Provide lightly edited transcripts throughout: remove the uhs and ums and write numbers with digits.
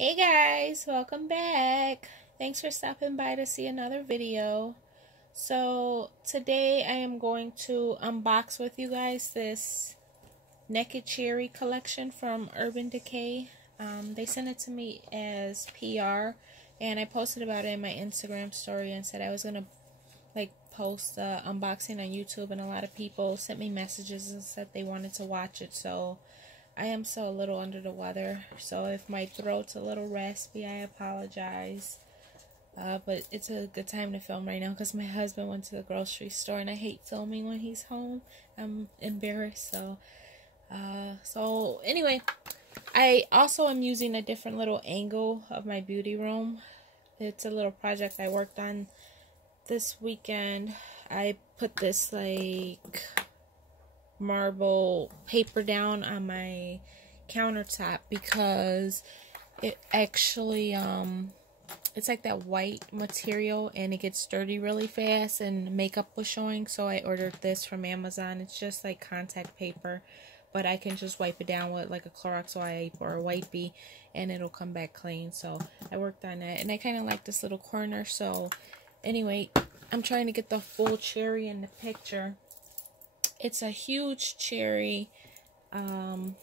Hey guys, welcome back. Thanks for stopping by to see another video. So today I am going to unbox with you guys this Naked Cherry collection from Urban Decay. They sent it to me as PR and I posted about it in my Instagram story and said I was gonna post unboxing on YouTube, and a lot of people sent me messages and said they wanted to watch it, so I am still a little under the weather, so if my throat's a little raspy, I apologize. But it's a good time to film right now because my husband went to the grocery store and I hate filming when he's home. I'm embarrassed. So anyway, I also am using a different little angle of my beauty room. It's a little project I worked on this weekend. I put this marble paper down on my countertop because it actually it's like that white material and it gets dirty really fast and makeup was showing, so I ordered this from Amazon. It's just like contact paper, but I can just wipe it down with like a Clorox wipe or a wipey and it'll come back clean. So I worked on that and I kind of like this little corner. So anyway, I'm trying to get the full cherry in the picture. It's a huge cherry. Let's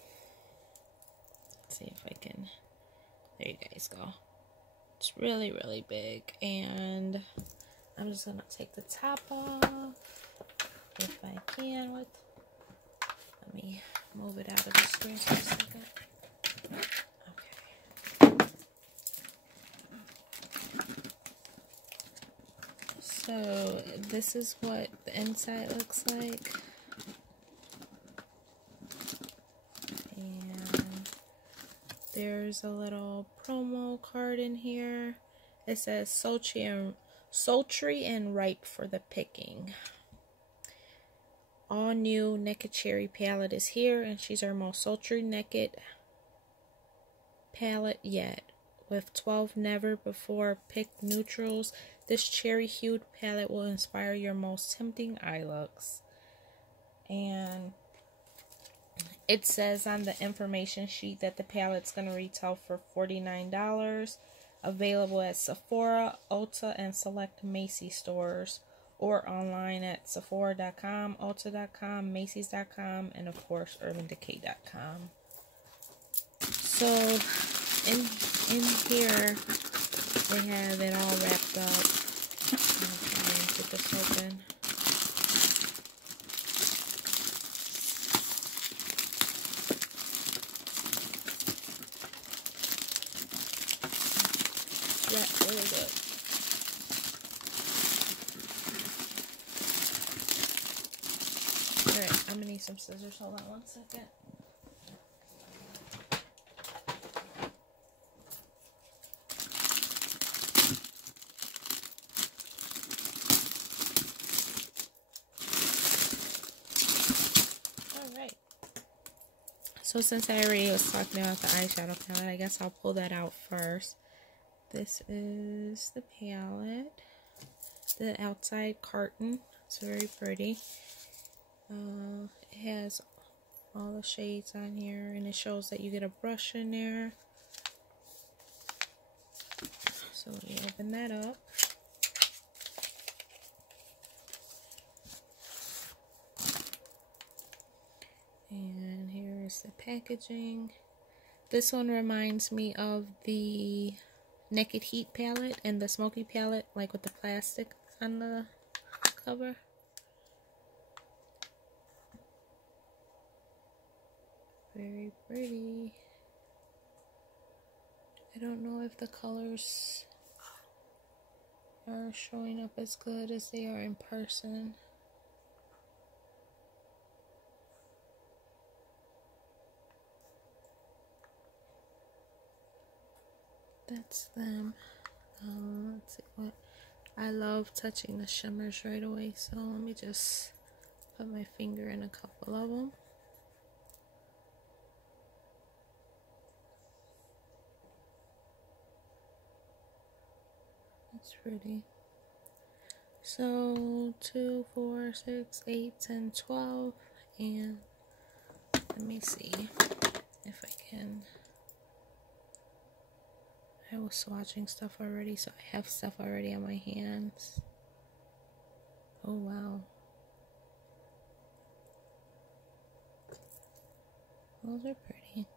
see if I can. There you guys go. It's really, really big. And I'm just going to take the top off if I can. Let me move it out of the screen for a second. Okay. So this is what the inside looks like. There's a little promo card in here. It says sultry and ripe for the picking. All new Naked Cherry palette is here, and she's our most sultry naked palette yet. With 12 never before picked neutrals, this cherry hued palette will inspire your most tempting eye looks. And it says on the information sheet that the palette's going to retail for $49. Available at Sephora, Ulta, and select Macy's stores. Or online at Sephora.com, Ulta.com, Macy's.com, and of course UrbanDecay.com. So in here they have it all wrapped up. I'm trying to get this open. Really good. Alright, I'm gonna need some scissors. Hold on one second. Alright. So since I already was talking about the eyeshadow palette, I guess I'll pull that out first. This is the palette, the outside carton. It's very pretty. It has all the shades on here, and it shows that you get a brush in there. So let me open that up. And here is the packaging. This one reminds me of the Naked Heat palette and the Smoky palette, like with the plastic on the cover. Very pretty. I don't know if the colors are showing up as good as they are in person. That's them. Let's see what. I love touching the shimmers right away, so let me just put my finger in a couple of them. That's pretty. So 2, 4, 6, 8, 10, 12, and let me see if I can I was swatching stuff already, so I have stuff already on my hands. Oh wow. Those are pretty.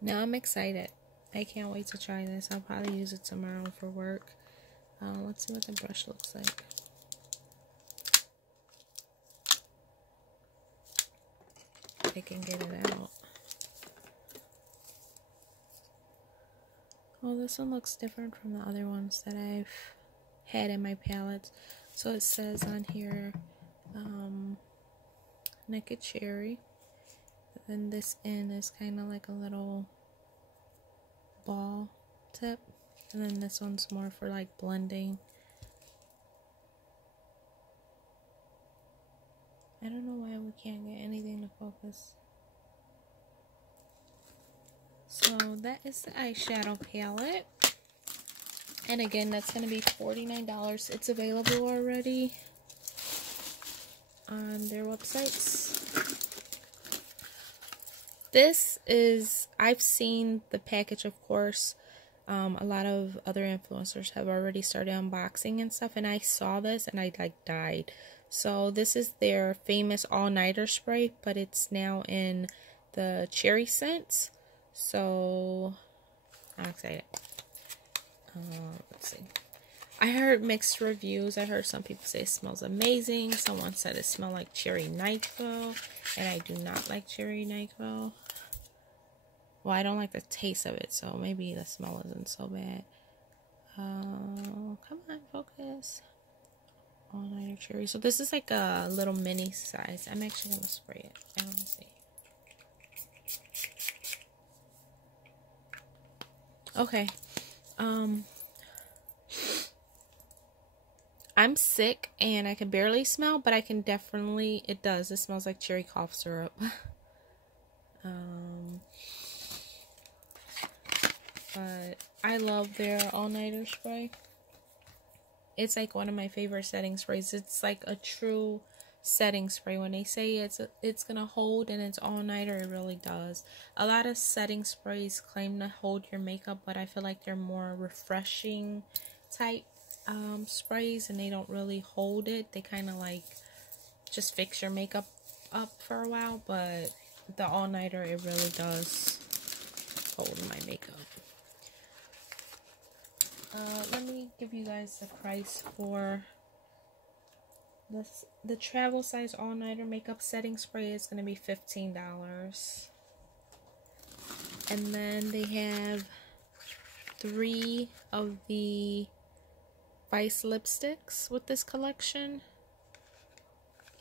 Now I'm excited. I can't wait to try this. I'll probably use it tomorrow for work. Let's see what the brush looks like. I can get it out. Oh, this one looks different from the other ones that I've had in my palettes. So it says on here, Naked Cherry. Then this end is kind of like a little ball tip. And then this one's more for like blending. I don't know why we can't get anything to focus. So that is the eyeshadow palette. And again, that's going to be $49. It's available already on their websites. This is, I've seen the package, of course. A lot of other influencers have already started unboxing and stuff, and I saw this and I like died. So this is their famous all-nighter spray, but it's now in the cherry scents. So I'm excited. Let's see. I heard mixed reviews. I heard some people say it smells amazing. Someone said it smelled like cherry nitro, and I do not like cherry nitro. Well, I don't like the taste of it, so maybe the smell isn't so bad. Come on, focus. All-nighter cherry. So this is like a little mini size. I'm actually gonna spray it. I want to see. Okay. I'm sick and I can barely smell, but I can definitely, it does. It smells like cherry cough syrup. But I love their all-nighter spray. It's like one of my favorite setting sprays. It's like a true setting spray. When they say it's gonna hold and it's all-nighter, it really does. A lot of setting sprays claim to hold your makeup, but I feel like they're more refreshing type sprays, and they don't really hold it. They kind of like just fix your makeup up for a while, but the all-nighter, it really does hold my makeup. Let me give you guys the price for this. The travel size all-nighter makeup setting spray is going to be $15. And then they have 3 of the Vice lipsticks with this collection.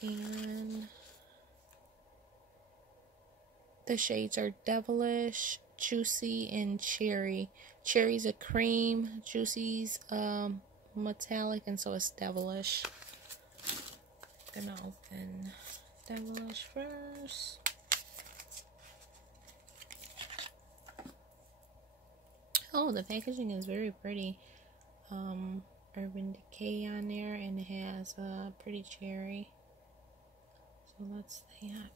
And the shades are Devilish, Juicy, and Cherry. Cherry's a cream, Juicy's metallic, and so it's Devilish. I'm gonna open Devilish first. Oh, the packaging is very pretty. Urban Decay on there, and it has a pretty cherry. So let's see that.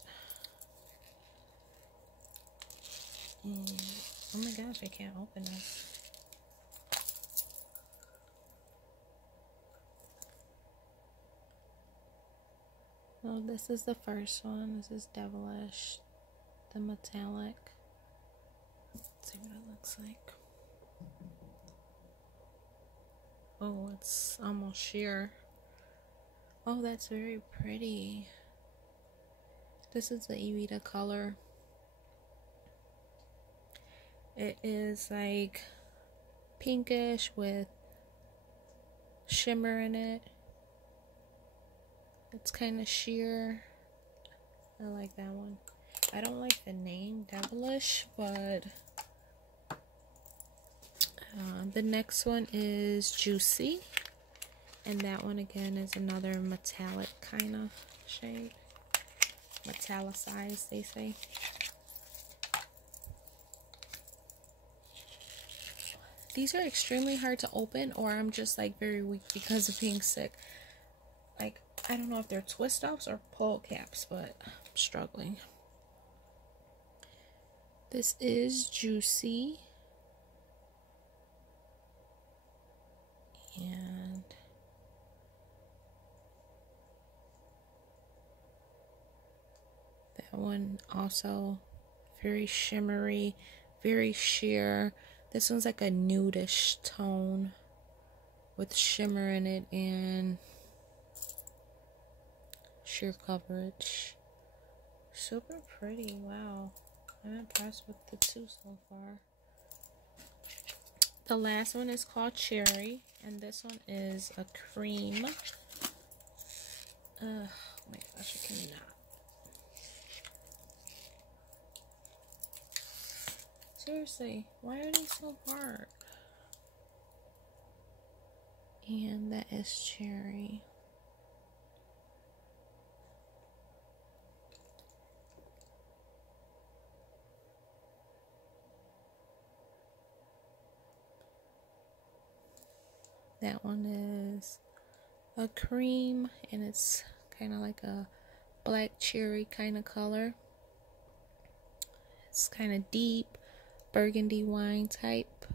Oh my gosh, I can't open it. So this is the first one. This is Devilish, the metallic. Let's see what it looks like. Oh, it's almost sheer. Oh, that's very pretty. This is the Evita color. It is like pinkish with shimmer in it. It's kind of sheer. I like that one. I don't like the name Devilish, but the next one is Juicy, and that one again is another metallic kind of shade. Metallicized, they say. These are extremely hard to open, or I'm just like very weak because of being sick. Like, I don't know if they're twist offs or pull caps, but I'm struggling. This is Juicy. And that one also very shimmery, very sheer. This one's like a nudish tone with shimmer in it and sheer coverage. Super pretty. Wow, I'm impressed with the two so far. The last one is called Cherry, and this one is a cream. Oh my gosh, I cannot. Seriously, why are they so hard? And that is Cherry. That one is a cream, and it's kind of like a black cherry kind of color. It's kind of deep, burgundy wine type.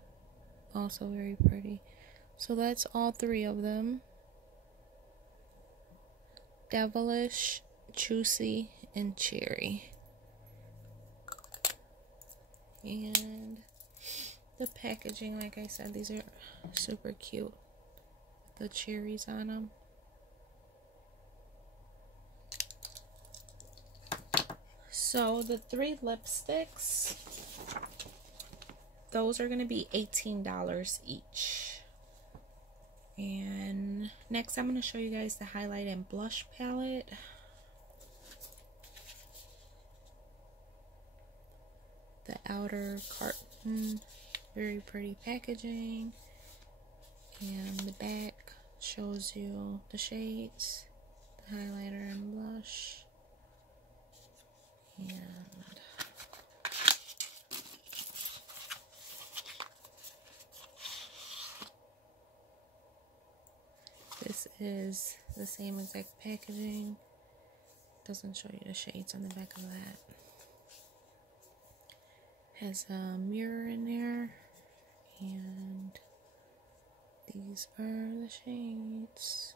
Also very pretty. So that's all three of them. Devilish, Juicy, and Cherry. And the packaging, like I said, these are super cute. The cherries on them. So the 3 lipsticks, those are going to be $18 each. And next I'm going to show you guys the highlight and blush palette. The outer carton, very pretty packaging. And the back shows you the shades, the highlighter and blush. And this is the same exact packaging. Doesn't show you the shades on the back of that. Has a mirror in there, and these are the shades.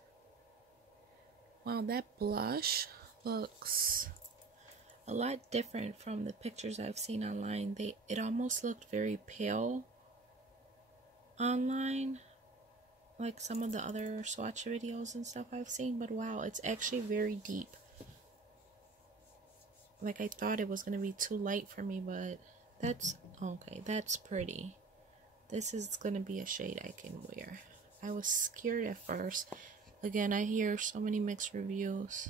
Wow, that blush looks a lot different from the pictures I've seen online. It almost looked very pale online, like some of the other swatch videos and stuff I've seen, but wow, it's actually very deep. Like, I thought it was going to be too light for me, but that's okay. That's pretty. This is going to be a shade I can wear. I was scared at first. Again, I hear so many mixed reviews,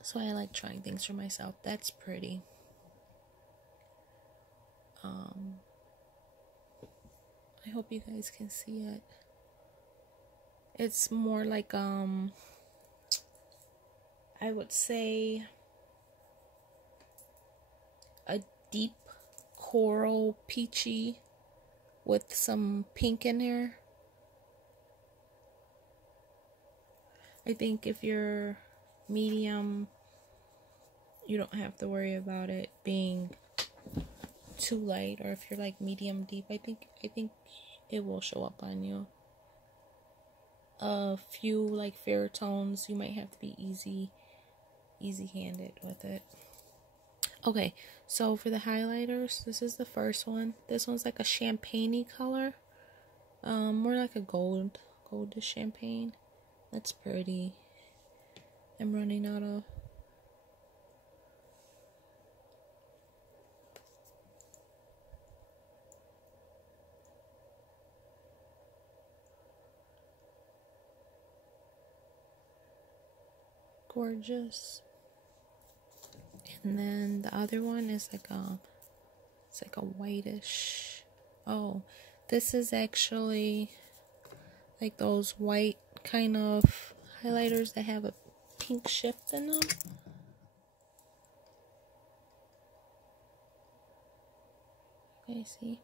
so I like trying things for myself. That's pretty. I hope you guys can see it. It's more like I would say a deep coral peachy with some pink in there. I think if you're medium, you don't have to worry about it being too light, or if you're like medium deep, I think it will show up on you. A few like fair tones, you might have to be easy handed with it. Okay, so for the highlighters, this is the first one. This one's like a champagne-y color, more like a goldish champagne. That's pretty. I'm running out of gorgeous. And then the other one is like it's like a whitish. Oh, this is actually like those white kind of highlighters that have a pink shift in them. Okay, see?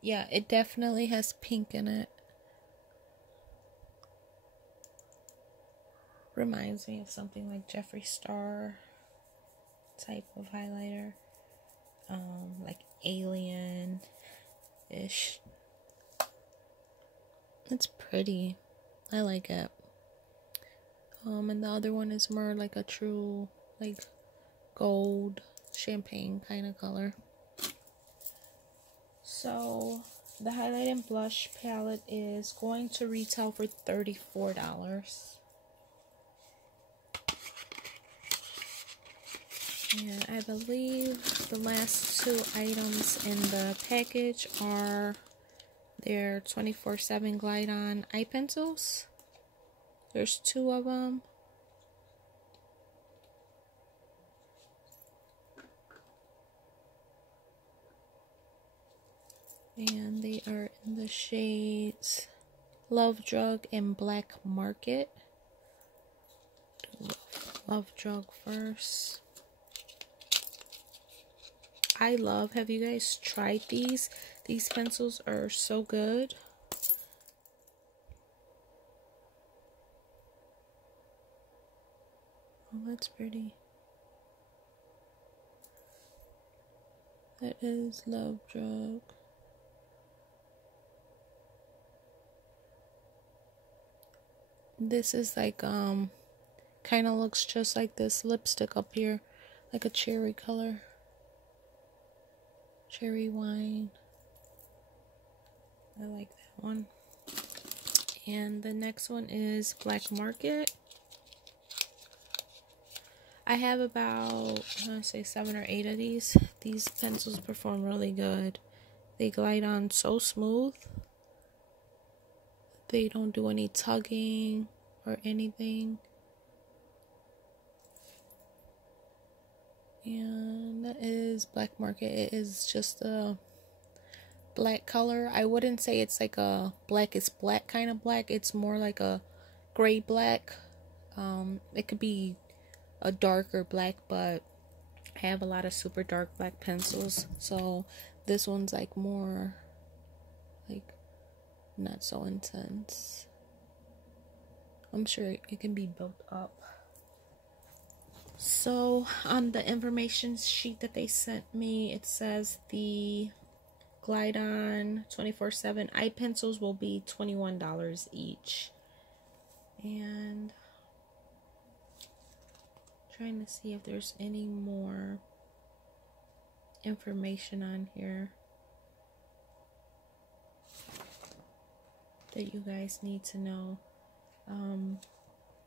Yeah, it definitely has pink in it. Reminds me of something like Jeffree Star type of highlighter. like alien-ish. It's pretty. I like it. And the other one is more like a true, like, gold champagne kind of color. So the highlight and blush palette is going to retail for $34. And I believe the last two items in the package are their 24/7 Glide On eye pencils. There's two of them. And they are in the shades Love Drug and Black Market. Love Drug first. Have you guys tried these? These pencils are so good. Oh, that's pretty. That is Love Drug. This is like, kind of looks just like this lipstick up here. Like a cherry color. Cherry wine. I like that one. And the next one is Black Market. I have about, I want to say 7 or 8 of these. These pencils perform really good. They glide on so smooth. They don't do any tugging or anything. And that is Black Market. It is just a black color. I wouldn't say it's like a black is black kind of black. It's more like a gray black. It could be a darker black, but I have a lot of super dark black pencils. So this one's like more like not so intense. I'm sure it can be built up. So on the information sheet that they sent me, it says the Glide On 24/7 eye pencils will be $21 each. And trying to see if there's any more information on here that you guys need to know.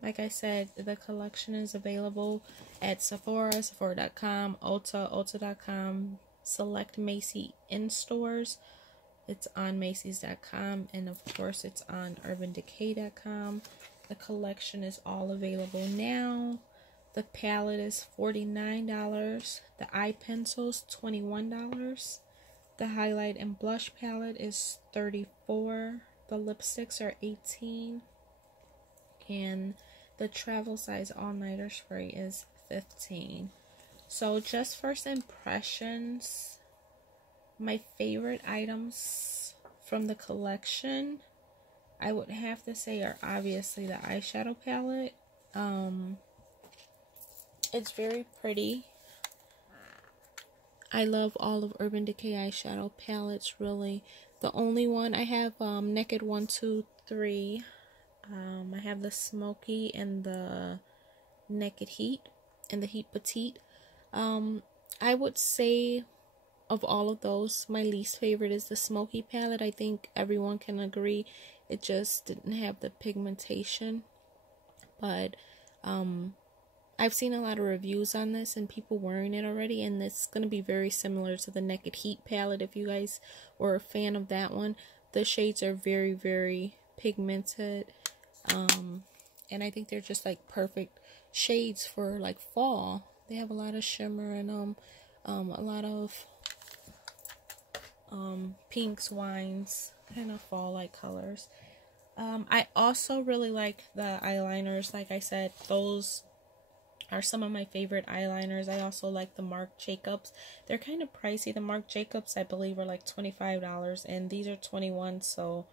Like I said, the collection is available at Sephora, Sephora.com, Ulta, Ulta.com, select Macy in stores. It's on Macy's.com, and of course it's on UrbanDecay.com. The collection is all available now. The palette is $49. The eye pencils $21. The highlight and blush palette is $34. The lipsticks are $18. And the travel size all-nighter spray is $15. So just first impressions, my favorite items from the collection, I would have to say, are obviously the eyeshadow palette. It's very pretty. I love all of Urban Decay eyeshadow palettes, really. The only one I have, Naked 1, 2, 3. I have the Smoky and the Naked Heat and the Heat Petite. I would say of all of those, my least favorite is the Smoky palette. I think everyone can agree it just didn't have the pigmentation. But I've seen a lot of reviews on this and people wearing it already, and it's going to be very similar to the Naked Heat palette if you guys were a fan of that one. The shades are very, very pigmented. And I think they're just like perfect shades for like fall. They have a lot of shimmer in them, a lot of pinks, wines, kind of fall like colors. I also really like the eyeliners. Like I said, those are some of my favorite eyeliners. I also like the Marc Jacobs. They're kind of pricey. The Marc Jacobs, I believe, are like $25, and these are $21. So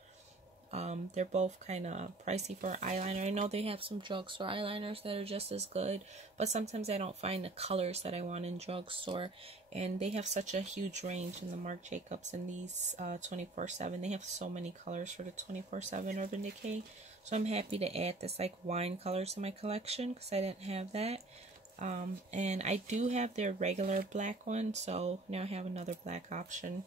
They're both kind of pricey for eyeliner. I know they have some drugstore eyeliners that are just as good, but sometimes I don't find the colors that I want in drugstore, and they have such a huge range in the Marc Jacobs and these 24/7. They have so many colors for the 24/7 Urban Decay, so I'm happy to add this like wine color to my collection because I didn't have that. And I do have their regular black one, so now I have another black option.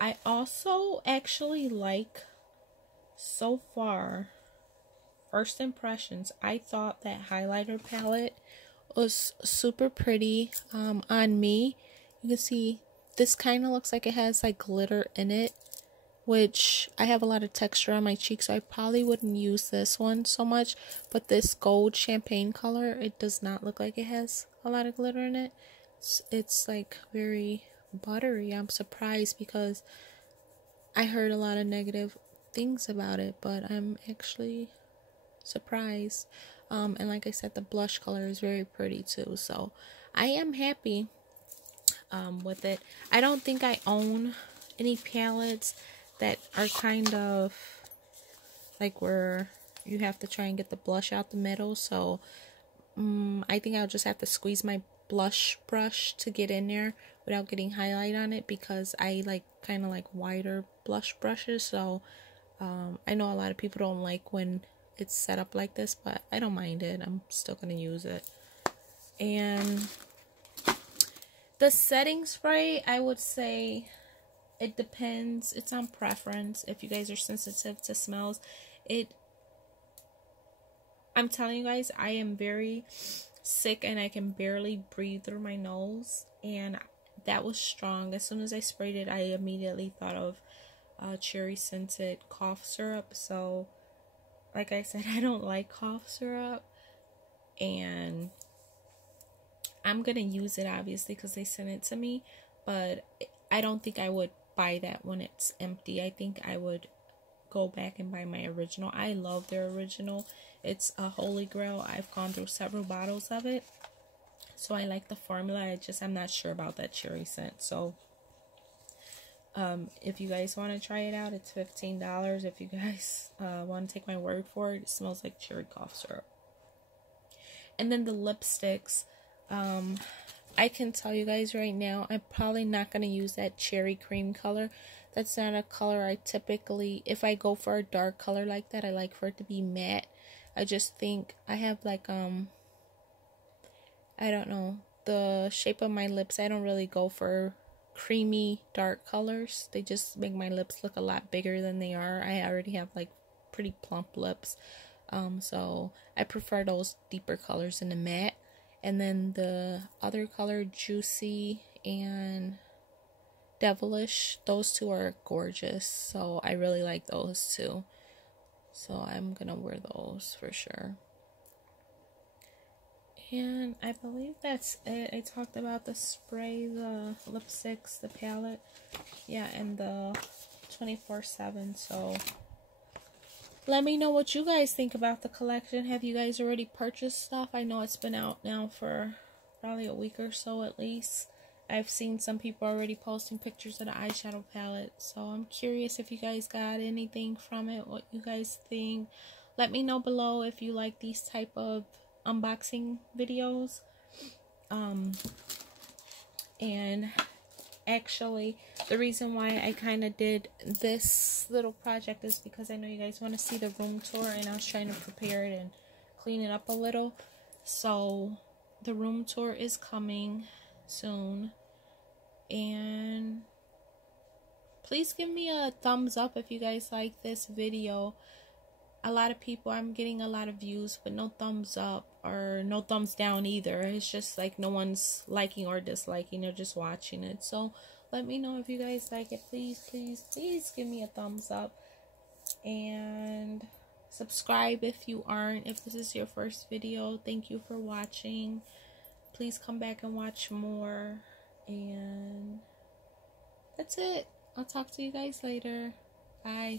I also actually like, so far, first impressions, I thought that highlighter palette was super pretty on me. You can see this kind of looks like it has like glitter in it, which I have a lot of texture on my cheeks, so I probably wouldn't use this one so much. But this gold champagne color, it does not look like it has a lot of glitter in it. It's like very buttery. I'm surprised because I heard a lot of negative things about it, but I'm actually surprised. And like I said, the blush color is very pretty too, so I am happy with it. I don't think I own any palettes that are kind of like where you have to try and get the blush out the middle, so I think I'll just have to squeeze my blush brush to get in there without getting highlight on it, because I like kind of like wider blush brushes. So I know a lot of people don't like when it's set up like this, but I don't mind it. I'm still gonna use it. And the setting spray, I would say it depends. It's on preference. If you guys are sensitive to smells, I'm telling you guys, I am very sick and I can barely breathe through my nose, and that was strong. As soon as I sprayed it, I immediately thought of cherry scented cough syrup. So like I said, I don't like cough syrup, and I'm gonna use it obviously because they sent it to me, but I don't think I would buy that when it's empty. I think I would go back and buy my original. I love their original. It's a holy grail. I've gone through several bottles of it, so I like the formula. I'm not sure about that cherry scent. So if you guys want to try it out, it's $15. If you guys want to take my word for it, it smells like cherry cough syrup. And then the lipsticks, I can tell you guys right now, I'm probably not going to use that cherry cream color. That's not a color I typically, if I go for a dark color like that, I like for it to be matte. I just think I have like, I don't know, the shape of my lips, I don't really go for creamy dark colors. They just make my lips look a lot bigger than they are. I already have like pretty plump lips. So I prefer those deeper colors in the matte. And then the other color, Juicy and Devilish, those two are gorgeous. So I really like those too. So I'm gonna wear those for sure. And I believe that's it. I talked about the spray, the lipsticks, the palette, yeah, and the 24/7. So let me know what you guys think about the collection. Have you guys already purchased stuff? I know it's been out now for probably a week or so at least. I've seen some people already posting pictures of the eyeshadow palette. So I'm curious if you guys got anything from it, what you guys think. Let me know below if you like these type of unboxing videos. And actually, the reason why I kind of did this little project is because I know you guys want to see the room tour, and I was trying to prepare it and clean it up a little. So the room tour is coming soon, and please give me a thumbs up if you guys like this video. A lot of people, I'm getting a lot of views, but no thumbs up or no thumbs down either. It's just like no one's liking or disliking, they're just watching it. So let me know if you guys like it. Please, please, please give me a thumbs up, and subscribe if you aren't. If this is your first video, thank you for watching. Please come back and watch more, and that's it. I'll talk to you guys later. Bye.